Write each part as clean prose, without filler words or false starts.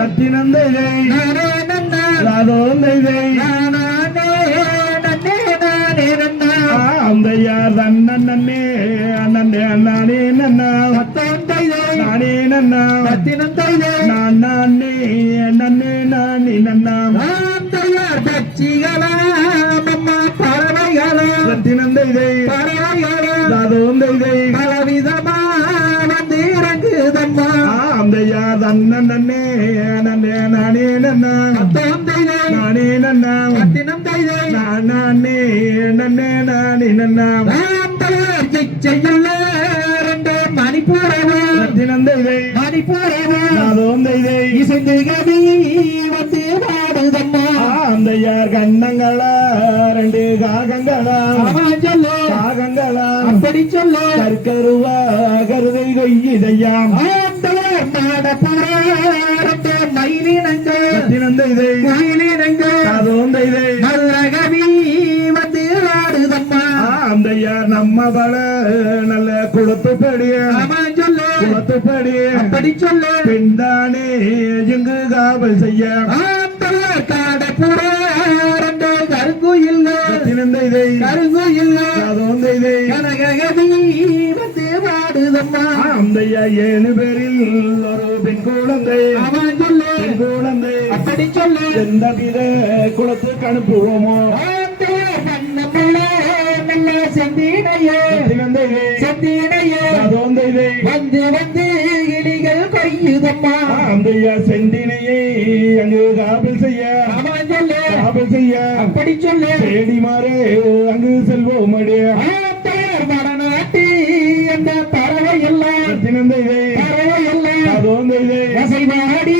ரத்தினந்தை நானே நன்னா ராதோந்தை நானே நன்னே நானே நன்னா அந்தையா நன்னே நன்னே நானே நன்னா ரத்தந்தை நானே நன்னா ரத்தினந்தை நான் நானே நன்னே நானே நன்னா அந்தையா கட்சிகளா அம்மா பறவைகளா ரத்தினந்தை பறவைகளா ராதோந்தை பலவிதமா வந்து இறங்குதம்மா அந்தையா நன்னே நன்னே நானே நன்னா ரத்தந்தை நானே நன்னா ரத்தினந்தை நான் நானே நன்னே நானே நன்னா செய்யல ரெண்டு மணிப்பூரவா ரத்தினந்தை மணிப்பூரவா ராதோந்தை இசைந்து கவி வந்து பாடுதம்மா அந்தையார் கண்ணங்களா ரெண்டு காகங்களா சொல்லு காகங்களா அப்படி சொல்லு கற்கருவா கருதை கொய்யிதையாம் மாடப்புற ரெண்டு மயிலினங்கள் ரத்தினந்தை மயிலினங்கள் ராதோந்தை மதுரகவி வந்து பாடுதம்மா அந்தையார் நம்ம பல நல்ல குளத்துப்படிய சொல்லு குளத்துப்படிய அப்படி சொல்லு பெண்தானே எங்கு காவல் செய்ய காடப்புற ரெண்டு கருங்குயில் ரத்தினந்தை கருங்குயில் ராதோந்தை கனகவி வந்து பாடுதம்மா அந்தையா 7 பேரில் ஒரு பெண் குழந்தை சொல்லு பெண் குழந்தை அப்படி சொல்லு எந்த வித குளத்துக்கு அனுப்புவோமோ நல்ல செந்தினையே ரத்தினந்தை செந்தினையே ராதோந்தை வந்து வந்து இலிகள் கொய்யுதம்மா அந்தையா செந்தினையை அங்கு காவல் செய்ய சொல்லு காவல் செய்ய அப்படி சொல்லு தேடி மாறே அங்கு செல்வோம் அடிய வடநாட்டி அந்த பறவை எல்லாம் ரத்தினந்தை பறவை எல்லாம் ராதோந்தை வசைவாடி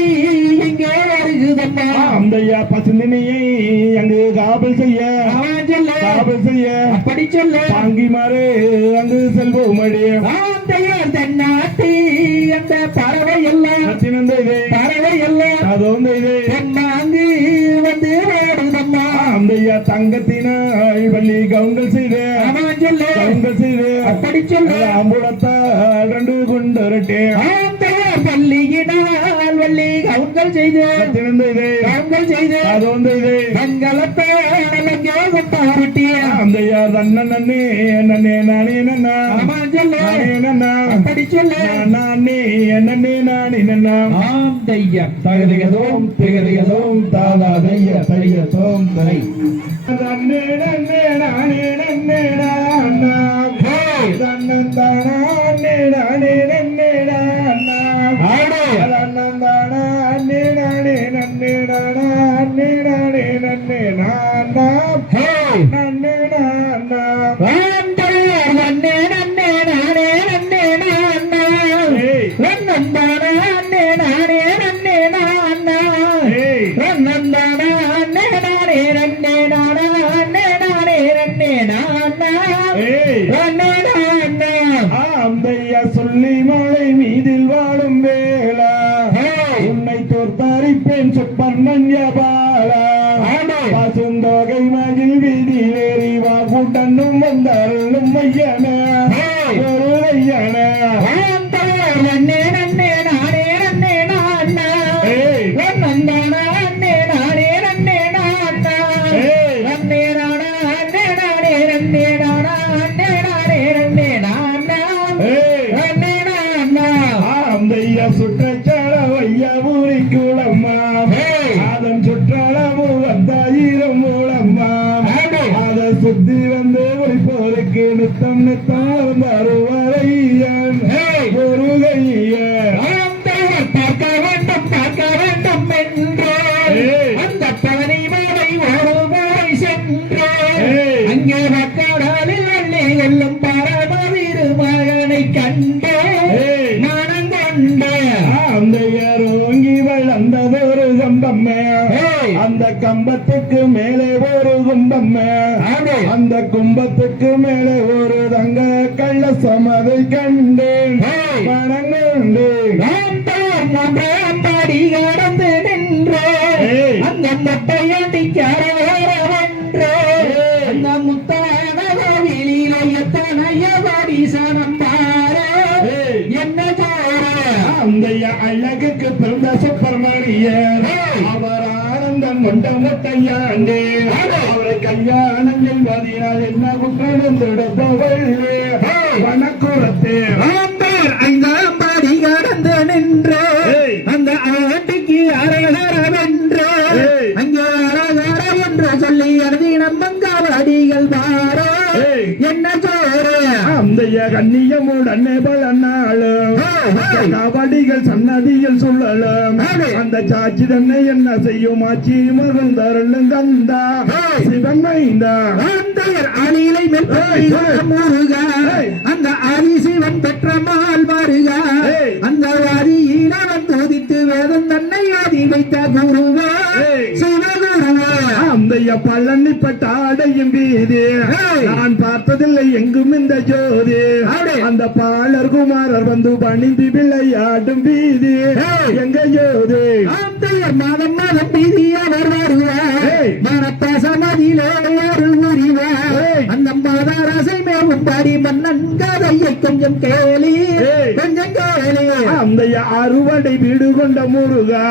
இங்கே வருகுதம்மா அந்தையா பசுந்தினையை அங்கு காவல் செய்ய சொல்லு காவல் செய்ய அப்படி சொல்லு தாங்கி மாறே அங்கு செல்வோம் அடிய தென்னாட்டி அந்த பறவை எல்லாம் ரத்தினந்தை பறவை எல்லாம் ராதோந்தை தென்னாங்கு வந்து வாடுதம்மா அந்தையா தங்கத்தினாய் வள்ளி கவுங்கள் செய்த சொல்லு கவுங்கள் செய்து அப்படி சொல்லு அம்புலத்தால் 2 குண்டரட்டே பள்ளியினால் வள்ளி கவுங்கள் செய்து ரத்தினந்தை கவுங்கள் செய்து ராதோந்தை மங்களப்பேரட்டிய அந்தையா நன்னே நன்னே நானே நன்னா சொல்லு நானே நன்னா அப்படி சொல்லு நானே நன்னே நானே நன்னா ஆம் தையம் தகதிகதோம் திகதிகதோம் தாதா தைய தையதோம் தை நன்னே நன்னே நானே நன்னே நானா தன்னந்தானே நானே நன்னே நானா தன்னந்தானே நானே நன்னே நானா நானே நன்னே நானா நன்னே நானா நன்னே நன்னே நானே நன்னே நானா நன்னந்தானே நானே நன்னே நானா நன்னந்தானே நானே நன்னே நானா நானே நன்னே நானா நன்னே நானா அந்தையா சொல்லி மலை மீதில் வாழும் வேளா உன்னை தோற்பாரிப்பேன் சொப்பன்னஞ்ச பாலா பசுந்தொகை மகிழ் வீதியில் ஏறிவா கூட்டன்னும் வந்தாரும் ஐயனா ஒரு ஐயனா நன்னே நன்னே நானே நன்னே நானா நன்னந்தானா நன்னே நானே நன்னே நானா நன்னே நானா நன்னே நானே நன்னே நானா நன்னே நானே நன்னே நானா நன்னே நானா அந்தையா சுற்றச்சால வையா ஊரி குளம்மா அதன் சுற்றளவு 10,000 மூலம்மா அதை சுத்தி வந்து போருக்கு நித்தம் நித்தம் வருவரையன் ஒரு பார்க்க வேண்டும் என்று அந்த பழனி மலை ஒரு முறை சென்று அங்கே மக்களில் அள்ளி எல்லும் பரமவீரு மகனை கண்டு மனம் கொண்டு அந்தையரோங்கி வளர்ந்ததொரு கம்பம்மே அந்த கம்பத்துக்கு மேலே ஒரு கும்பம்மே அந்த கும்பத்துக்கு மேலே ஒரு தங்க கள்ள சமதை கண்டேன் வணங்குண்டேன் அம்பாடி கடந்து நின்று அந்த முட்டையடிக்காரவென்று அந்த முத்தான கோவிலில் எத்தனைய பரிசனம் பாரு என்ன அந்த அழகுக்கு பிறந்த சுப்பிரமணிய முத்தையர் அவர் ஆனந்தம் கொண்ட முத்தையாண்டே அவரை கல்யாணங்கள் மதியால் என்ன குற்றம் தொடுப்பவள் வனக்குறத்தே ஐந்தாம் படி கடந்து நின்று அந்த ஆண்டிக்கு அரகரவென்று அங்கே அரகர என்று சொல்லி அருதி நம்மங்காவடிகள் மாறோ என்ன சோறு அந்த கண்ணியமுடன் பலனாலும் கபடிகள் சன்னதியில் சொல்லலும் அந்த சாட்சி தன்னை என்ன செய்யும் ஆட்சி மகள் தருளும் கந்தா சிவமைந்தா அணிலை முருக அந்த ஆதி சிவன் பெற்ற மால் வருக அந்த ஆதியினவன் தோதித்து வேதம் தன்னை ஆதி வைத்த குருவா சிவகுருவா அந்த பழனிப்பட்ட ஆடையும் வீதி நான் பார்த்ததில்லை எங்கும் இந்த ஜோதி அந்த பாலர் குமாரர் வந்து பணிந்து விளையாடும் வீதி எங்க ஜோதி மாதம் மாதம் வீதி அவர் வருவார் மனத்த சமதியிலே ஒரு உரிவார் அந்த மாதாரசை மேவும் பாடி மன்னன் கதையை கொஞ்சம் கேளி கொஞ்சம் கேளி அந்த அறுவடை வீடு கொண்ட முருகா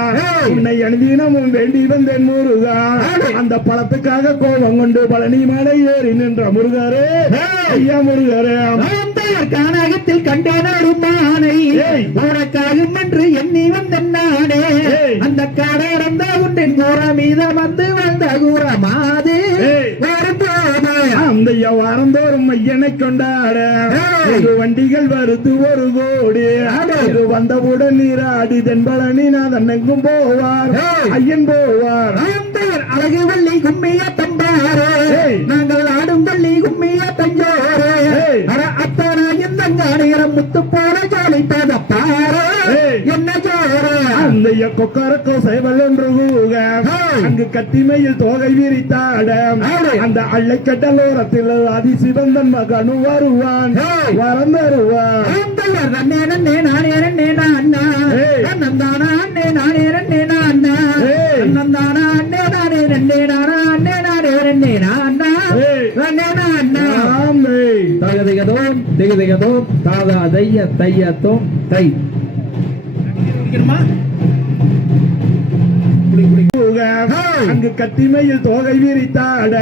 உன்னை அனுதினமும் வேண்டி வந்தேன் முருகா அந்த பழத்துக்காக கோபம் கொண்டு பழனி மலை ஏறி நின்ற முருகரே ஐயா முருகரே கானகத்தில் கண்டனாடும் மானை உனக்காகும் என்று எண்ணி வந்த நானே அந்த கடந்த உண்டின் கூற மீதம் வந்து வந்த கூற மாது வரும்போது அந்த வாரந்தோறும் ஐயனை கொண்டாட வண்டிகள் வருது ஒரு கோடி இது வந்தவுடன் நீராடி தென்பழனி நாதன் எங்கும் போவார் ஐயன் போவார் அழகு வள்ளி கும்மிய தம்பாரே நாங்கள் ஆடும் வள்ளி கும்மிய தஞ்சோரே அத்தனாயின் தங்காணிரம் முத்து போல ஜோலிப்பத பாரே என்ன ஜோரே அந்த கொக்கரக்கோ சைவல் ஒன்று கூக அங்கு கத்திமையில் தோகை விரித்தாட அந்த அள்ளை கடலோரத்தில் அதிசிவந்தன் மகனு வருவான் வரம் தருவான் நன்னே நன்னே நானே நன்னே நான்னா நந்தானா அண்ணே நானே நன்னே நான்னா நந்தானா அண்ணே நானே நன்னே நானா அண்ணே நானே நன்னே நான்னா நன்னே நான்னா தகதிகதோம் திகதிகதோம் தாதா தைய தையத்தோம் தை அங்கு கத்திமையில் தோகை விரித்தாட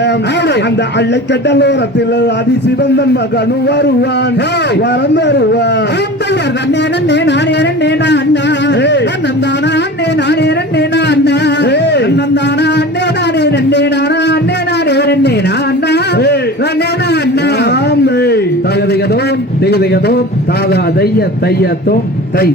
அந்த அள்ளை கடலோரத்தில் அதிசிவந்தன் மகனு வருவான் வரம் தருவான் நன்னே நன்னே நானே நன்னே நான்னா நந்தானா அண்ணே நானே நன்னே நான்னா நந்தானா அண்ணே நானே நன்னே நானா அண்ணே நானே நன்னே நான்னா நன்னே நான்னா தகதிகதோம் திகதிகதோம் தாதா தைய தையத்தோம் தை